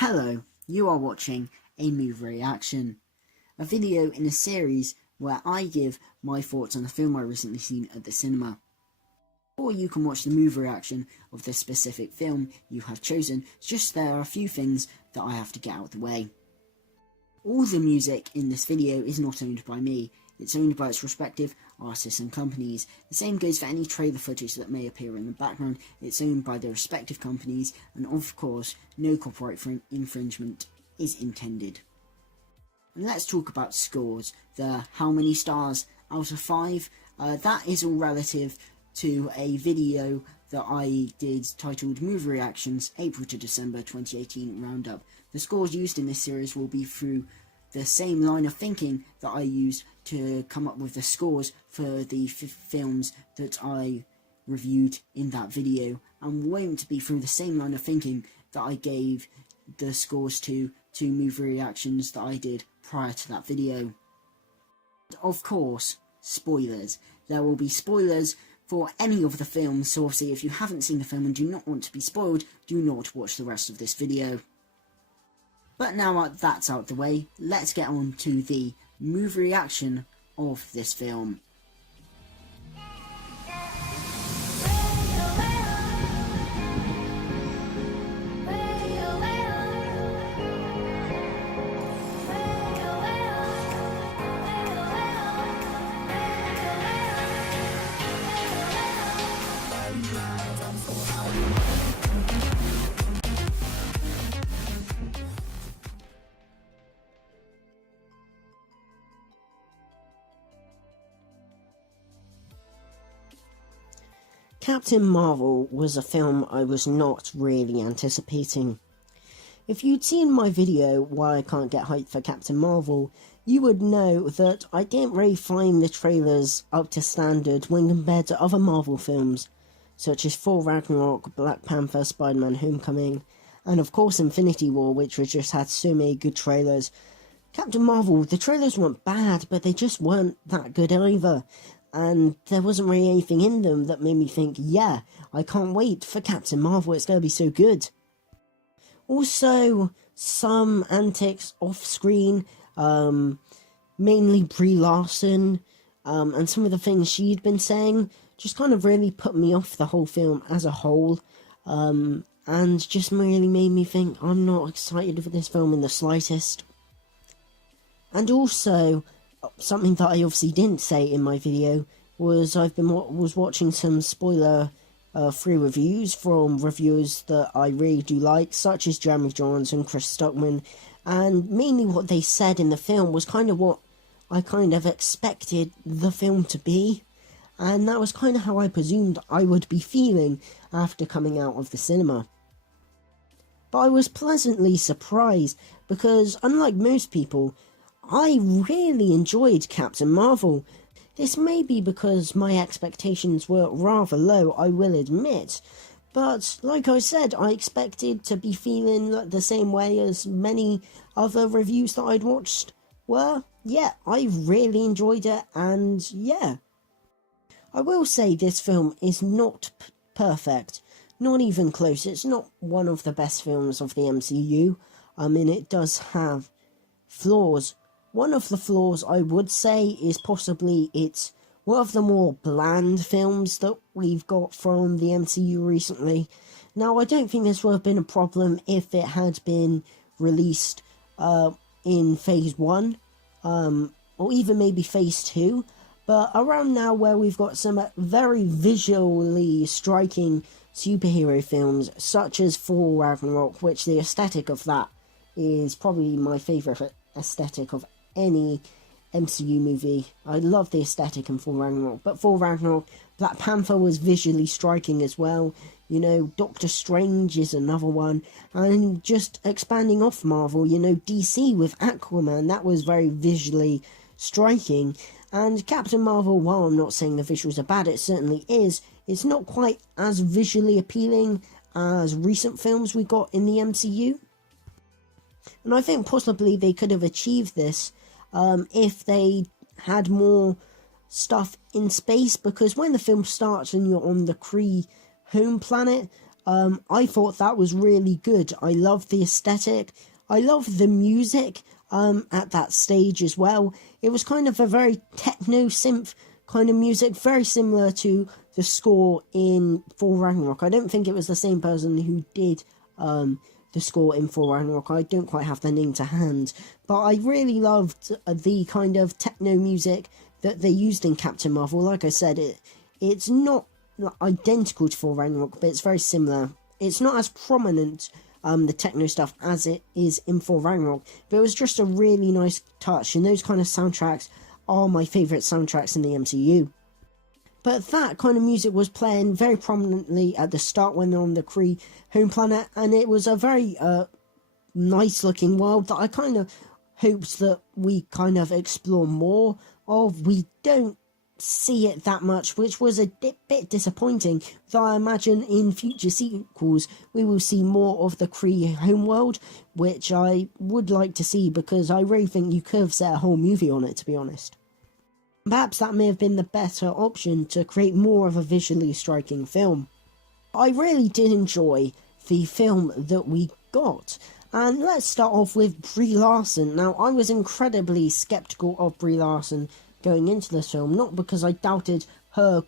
Hello, you are watching a movie reaction, a video in a series where I give my thoughts on a film I recently seen at the cinema. Or you can watch the movie reaction of the specific film you have chosen, just there are a few things that I have to get out of the way. All the music in this video is not owned by me, it's owned by its respective artists and companies. The same goes for any trailer footage that may appear in the background, it's owned by their respective companies, and of course, no copyright infringement is intended. And let's talk about scores, the how many stars out of 5, that is all relative to a video that I did titled Movie Reactions April to December 2018 Roundup. The scores used in this series will be through the same line of thinking that I used to come up with the scores for the films that I reviewed in that video, and won't be through the same line of thinking that I gave the scores to movie reactions that I did prior to that video. Of course, spoilers. There will be spoilers for any of the films, so obviously if you haven't seen the film and do not want to be spoiled, do not watch the rest of this video. But now that's out the way, let's get on to the movie reaction of this film. Captain Marvel was a film I was not really anticipating. If you'd seen my video Why I Can't Get Hyped for Captain Marvel, you would know that I didn't really find the trailers up to standard when compared to other Marvel films, such as Thor Ragnarok, Black Panther, Spider-Man Homecoming, and of course Infinity War, which just had so many good trailers. Captain Marvel, the trailers weren't bad, but they just weren't that good either. And there wasn't really anything in them that made me think, yeah, I can't wait for Captain Marvel, it's going to be so good. Also, some antics off-screen, mainly Brie Larson, and some of the things she'd been saying, just kind of really put me off the whole film as a whole, and just really made me think I'm not excited for this film in the slightest. And also, something that I obviously didn't say in my video was was watching some spoiler-free reviews from reviewers that I really do like, such as Jeremy Johns and Chris Stuckman, and mainly what they said in the film was kind of what I kind of expected the film to be, and that was kind of how I presumed I would be feeling after coming out of the cinema. But I was pleasantly surprised, because unlike most people, I really enjoyed Captain Marvel. This may be because my expectations were rather low, I will admit, but like I said, I expected to be feeling the same way as many other reviews that I'd watched were. Yeah, I really enjoyed it, and yeah. I will say this film is not perfect, not even close. It's not one of the best films of the MCU. I mean, it does have flaws. One of the flaws I would say is possibly it's one of the more bland films that we've got from the MCU recently. Now, I don't think this would have been a problem if it had been released in Phase 1, or even maybe Phase 2, but around now where we've got some very visually striking superhero films, such as Thor Ragnarok, which the aesthetic of that is probably my favourite aesthetic of any MCU movie. I love the aesthetic in Thor Ragnarok, but Thor Ragnarok, Black Panther was visually striking as well. You know, Doctor Strange is another one, and just expanding off Marvel, you know, DC with Aquaman, that was very visually striking, and Captain Marvel, while I'm not saying the visuals are bad, it certainly is, it's not quite as visually appealing as recent films we got in the MCU. And I think possibly they could have achieved this if they had more stuff in space, because when the film starts and you're on the Kree home planet, I thought that was really good. I loved the aesthetic. I loved the music at that stage as well. It was kind of a very techno-synth kind of music, very similar to the score in Thor Ragnarok. I don't think it was the same person who did the score in Thor Ragnarok. I don't quite have their name to hand, but I really loved the kind of techno music that they used in Captain Marvel. Like I said, it's not identical to Thor Ragnarok, but it's very similar. It's not as prominent, the techno stuff, as it is in Thor Ragnarok, but it was just a really nice touch, and those kind of soundtracks are my favourite soundtracks in the MCU. But that kind of music was playing very prominently at the start when they're on the Kree home planet, and it was a very nice looking world that I kind of hoped that we kind of explore more of. We don't see it that much, which was a bit disappointing, though I imagine in future sequels we will see more of the Kree homeworld, which I would like to see, because I really think you could have set a whole movie on it, to be honest. Perhaps that may have been the better option to create more of a visually striking film. I really did enjoy the film that we got. And let's start off with Brie Larson. Now, I was incredibly sceptical of Brie Larson going into this film, not because I doubted her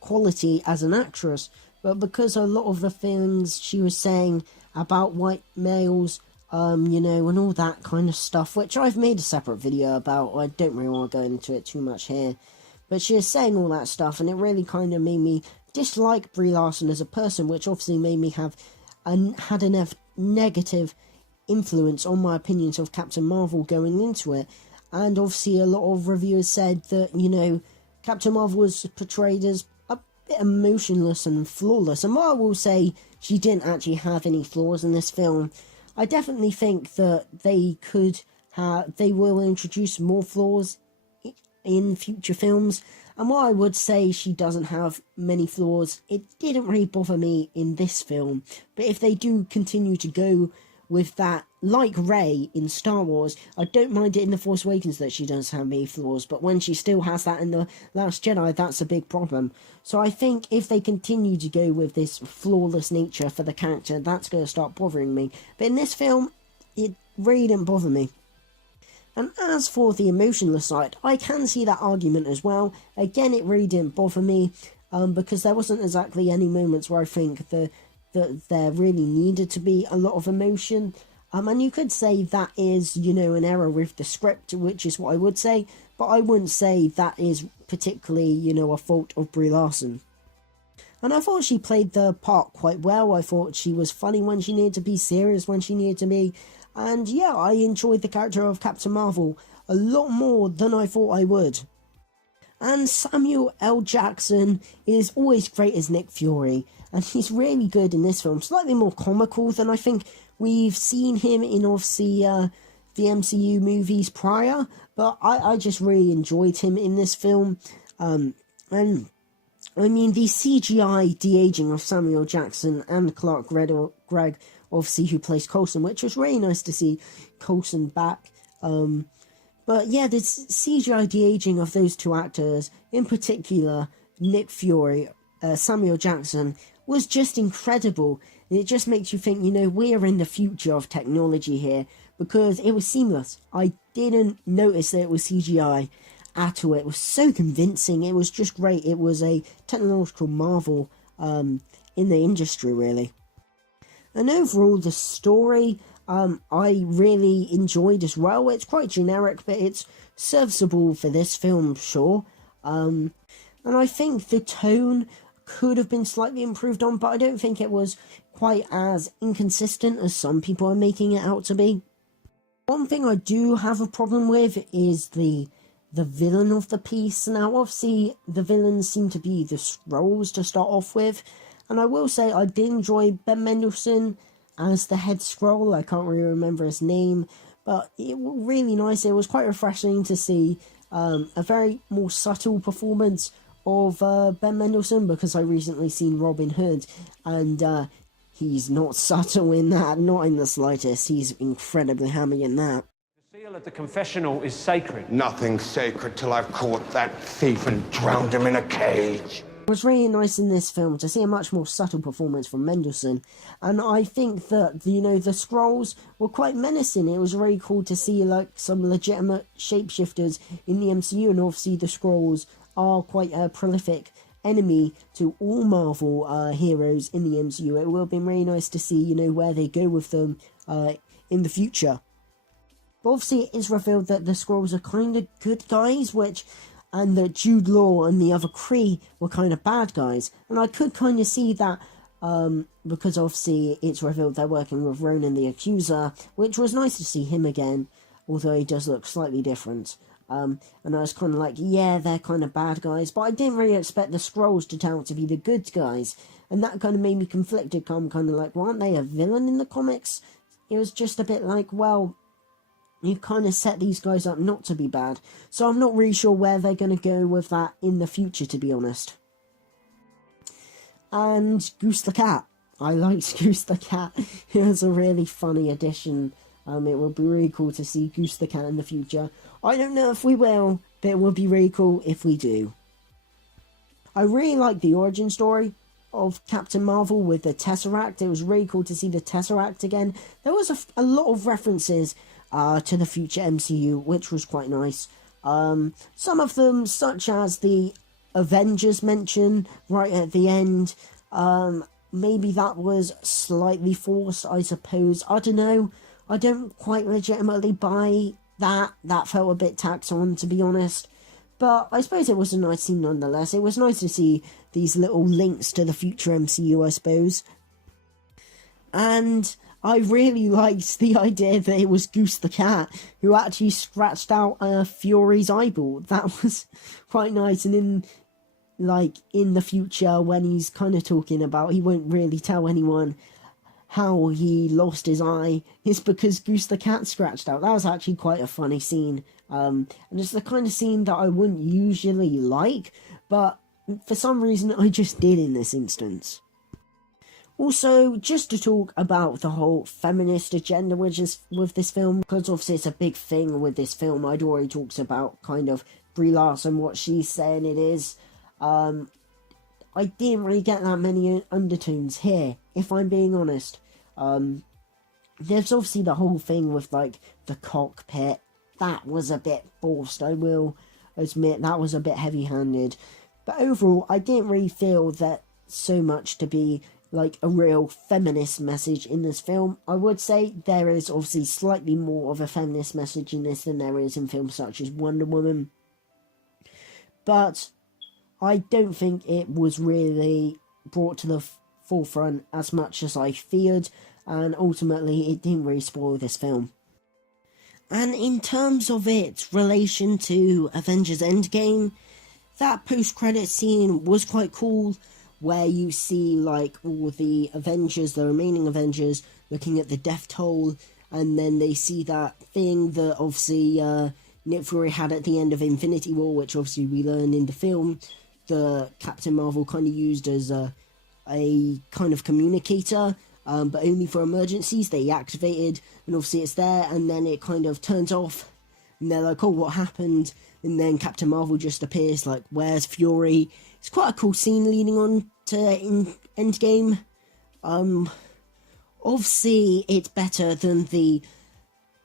quality as an actress, but because a lot of the things she was saying about white males, you know, and all that kind of stuff, which I've made a separate video about. I don't really want to go into it too much here, but she was saying all that stuff, and it really kind of made me dislike Brie Larson as a person, which obviously made me have had enough negative influence on my opinions of Captain Marvel going into it. And obviously a lot of reviewers said that, you know, Captain Marvel was portrayed as a bit emotionless and flawless, and while I will say she didn't actually have any flaws in this film, I definitely think that they will introduce more flaws in future films. And while I would say she doesn't have many flaws, it didn't really bother me in this film. But if they do continue to go with that, like Rey in Star Wars, I don't mind it in The Force Awakens that she does have many flaws, but when she still has that in The Last Jedi, that's a big problem. So I think if they continue to go with this flawless nature for the character, that's going to start bothering me. But in this film, it really didn't bother me. And as for the emotionless side, I can see that argument as well. Again, it really didn't bother me, because there wasn't exactly any moments where I think that there really needed to be a lot of emotion. And you could say that is, you know, an error with the script, which is what I would say, but I wouldn't say that is particularly, you know, a fault of Brie Larson. And I thought she played the part quite well. I thought she was funny when she needed to be, serious when she needed to be. And yeah, I enjoyed the character of Captain Marvel a lot more than I thought I would. And Samuel L. Jackson is always great as Nick Fury, and he's really good in this film. Slightly more comical than I think we've seen him in, obviously, the MCU movies prior, but I just really enjoyed him in this film. And I mean, the CGI de-aging of Samuel Jackson and Clark Gregg, obviously, who plays Coulson, which was really nice to see Coulson back. But yeah, the CGI de-aging of those two actors, in particular Nick Fury, Samuel Jackson, was just incredible. It just makes you think, you know, we're in the future of technology here, because it was seamless. I didn't notice that it was CGI at all. It was so convincing. It was just great. It was a technological marvel in the industry, really. And overall, the story, I really enjoyed as well. It's quite generic, but it's serviceable for this film, sure. And I think the tone could have been slightly improved on, but I don't think it was quite as inconsistent as some people are making it out to be. One thing I do have a problem with is the villain of the piece. Now, obviously, the villains seem to be the Skrulls to start off with, and I will say I did enjoy Ben Mendelsohn as the head Skrull. I can't really remember his name, but it was really nice. It was quite refreshing to see a very more subtle performance of Ben Mendelsohn, because I recently seen Robin Hood, and he's not subtle in that, not in the slightest. He's incredibly hammy in that. The seal at the confessional is sacred. Nothing's sacred till I've caught that thief and drowned him in a cage. It was really nice in this film to see a much more subtle performance from Mendelsohn, and I think that, the Skrulls were quite menacing. It was really cool to see like some legitimate shapeshifters in the MCU, and obviously the Skrulls are quite a prolific enemy to all Marvel heroes in the MCU. It would have been really nice to see, where they go with them in the future. But obviously it is revealed that the Skrulls are kind of good guys, and that Jude Law and the other Kree were kind of bad guys. And I could kind of see that, because obviously it's revealed they're working with Ronan the Accuser, which was nice to see him again, although he does look slightly different. And I was kind of like, yeah, they're kind of bad guys, but I didn't really expect the Skrulls to turn out to be the good guys, and that kind of made me conflicted. I'm kind of like, well, aren't they a villain in the comics? It was just a bit like, well, you kind of set these guys up not to be bad, so I'm not really sure where they're going to go with that in the future, to be honest. And Goose the Cat. I liked Goose the Cat. It was a really funny addition. It would be really cool to see Goose the Cat in the future. I don't know if we will, but it would be really cool if we do. I really like the origin story of Captain Marvel with the Tesseract. It was really cool to see the Tesseract again. There was a lot of references to the future MCU, which was quite nice. Some of them, such as the Avengers mention right at the end, maybe that was slightly forced, I suppose. I don't know. I don't quite legitimately buy that. That felt a bit tacked on, to be honest. But I suppose it was a nice scene nonetheless. It was nice to see these little links to the future MCU, I suppose. And I really liked the idea that it was Goose the Cat who actually scratched out Fury's eyeball. That was quite nice. And in the future, when he's kind of talking about he won't really tell anyone how he lost his eye, it's because Goose the Cat scratched out. That was actually quite a funny scene. And it's the kind of scene that I wouldn't usually like, but for some reason I just did in this instance. Also, just to talk about the whole feminist agenda which is with this film, because obviously it's a big thing with this film. I'd already talked about kind of Brie Larson, what she's saying it is. I didn't really get that many undertones here, if I'm being honest. There's obviously the whole thing with like the cockpit. That was a bit forced, I will admit. That was a bit heavy-handed. But overall, I didn't really feel that so much to be like a real feminist message in this film. I would say there is obviously slightly more of a feminist message in this than there is in films such as Wonder Woman. But I don't think it was really brought to the forefront as much as I feared, and ultimately it didn't really spoil this film. And in terms of its relation to Avengers Endgame, that post-credit scene was quite cool, where you see like all the Avengers, the remaining Avengers, looking at the death toll, and then they see that thing that obviously Nick Fury had at the end of Infinity War, which obviously we learned in the film, the Captain Marvel kind of used as a kind of communicator, but only for emergencies. They activated, and obviously it's there, and then it kind of turns off, and they're like, oh, what happened? And then Captain Marvel just appears, like, where's Fury? It's quite a cool scene leading on to Endgame. Obviously, it's better than the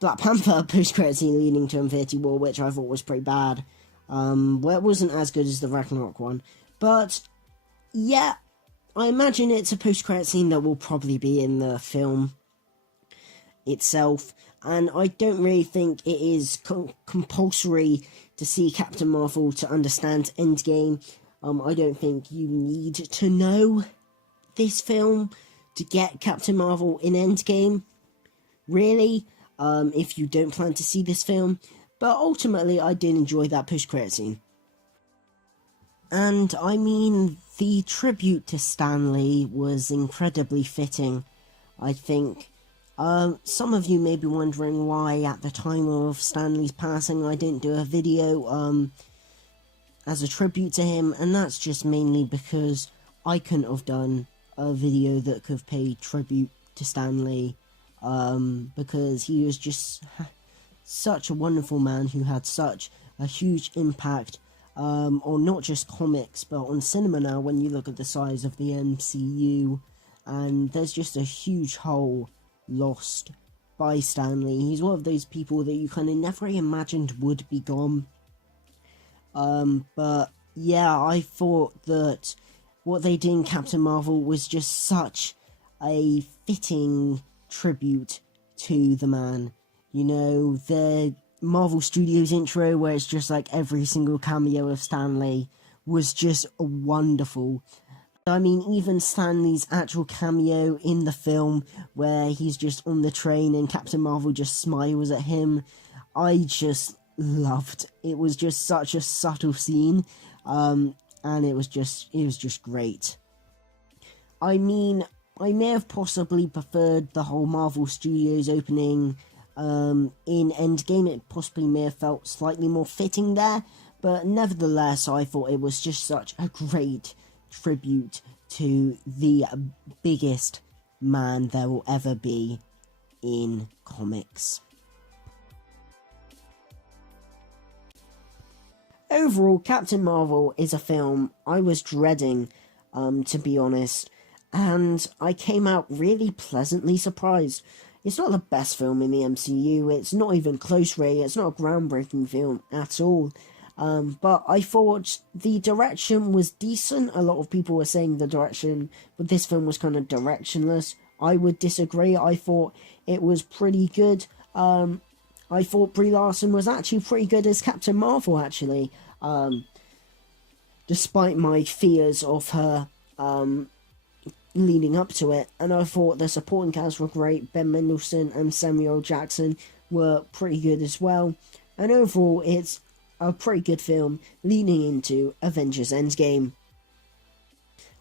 Black Panther post-credit scene leading to Infinity War, which I thought was pretty bad. Well, it wasn't as good as the Ragnarok one. But, yeah, I imagine it's a post-credit scene that will probably be in the film itself. And I don't really think it is compulsory to see Captain Marvel to understand Endgame. I don't think you need to know this film to get Captain Marvel in Endgame, really, if you don't plan to see this film. But ultimately, I did enjoy that post-credit scene. And, I mean, the tribute to Stan Lee was incredibly fitting, I think. Some of you may be wondering why at the time of Stan Lee's passing I didn't do a video as a tribute to him, and that's just mainly because I couldn't have done a video that could have paid tribute to Stan Lee, because he was just such a wonderful man who had such a huge impact or not just comics, but on cinema now, when you look at the size of the MCU, and there's just a huge hole lost by Stan Lee. He's one of those people that you kind of never imagined would be gone. But yeah, I thought that what they did in Captain Marvel was just such a fitting tribute to the man. You know, the Marvel Studios intro, where it's just like every single cameo of Stan Lee, was just wonderful. I mean, even Stan Lee's actual cameo in the film, where he's just on the train and Captain Marvel just smiles at him, I just loved. It was just such a subtle scene, and it was just great. I mean, I may have possibly preferred the whole Marvel Studios opening in Endgame. It possibly may have felt slightly more fitting there, but nevertheless, I thought it was just such a great tribute to the biggest man there will ever be in comics. Overall, Captain Marvel is a film I was dreading, to be honest, and I came out really pleasantly surprised. It's not the best film in the MCU, it's not even close, really, it's not a groundbreaking film at all, but I thought the direction was decent. A lot of people were saying the direction with this film was kind of directionless. I would disagree. I thought it was pretty good. I thought Brie Larson was actually pretty good as Captain Marvel, actually, despite my fears of her leading up to it. And I thought the supporting cast were great. Ben Mendelsohn and Samuel Jackson were pretty good as well. And overall, it's a pretty good film leading into Avengers Endgame.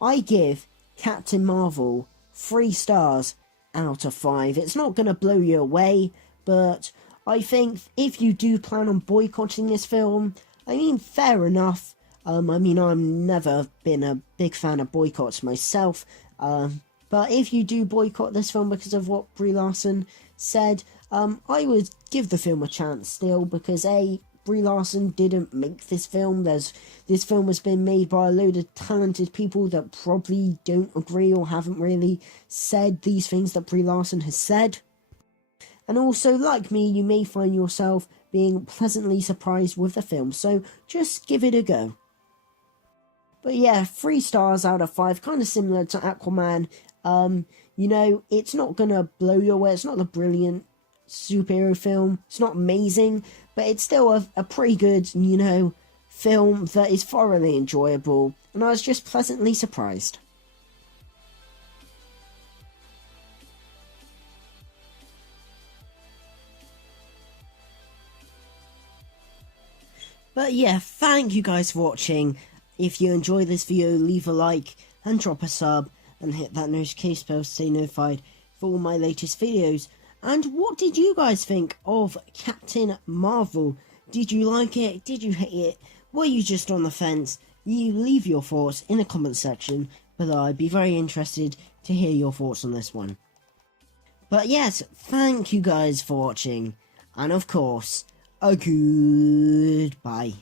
I give Captain Marvel 3 stars out of 5. It's not going to blow you away, but I think if you do plan on boycotting this film, I mean, fair enough. I mean, I've never been a big fan of boycotts myself, but if you do boycott this film because of what Brie Larson said, I would give the film a chance still, because Brie Larson didn't make this film. This film has been made by a load of talented people that probably don't agree or haven't really said these things that Brie Larson has said. And also, like me, you may find yourself being pleasantly surprised with the film, so just give it a go. But yeah, 3 stars out of 5, kind of similar to Aquaman. You know, it's not gonna blow you away, it's not a brilliant superhero film, it's not amazing, but it's still a pretty good, you know, film that is thoroughly enjoyable, and I was just pleasantly surprised. But yeah, thank you guys for watching. If you enjoyed this video, leave a like and drop a sub and hit that notification bell to stay notified for all my latest videos. And what did you guys think of Captain Marvel? Did you like it? Did you hate it? Were you just on the fence? You leave your thoughts in the comment section below. I'd be very interested to hear your thoughts on this one. But yes, thank you guys for watching. And of course, a goodbye.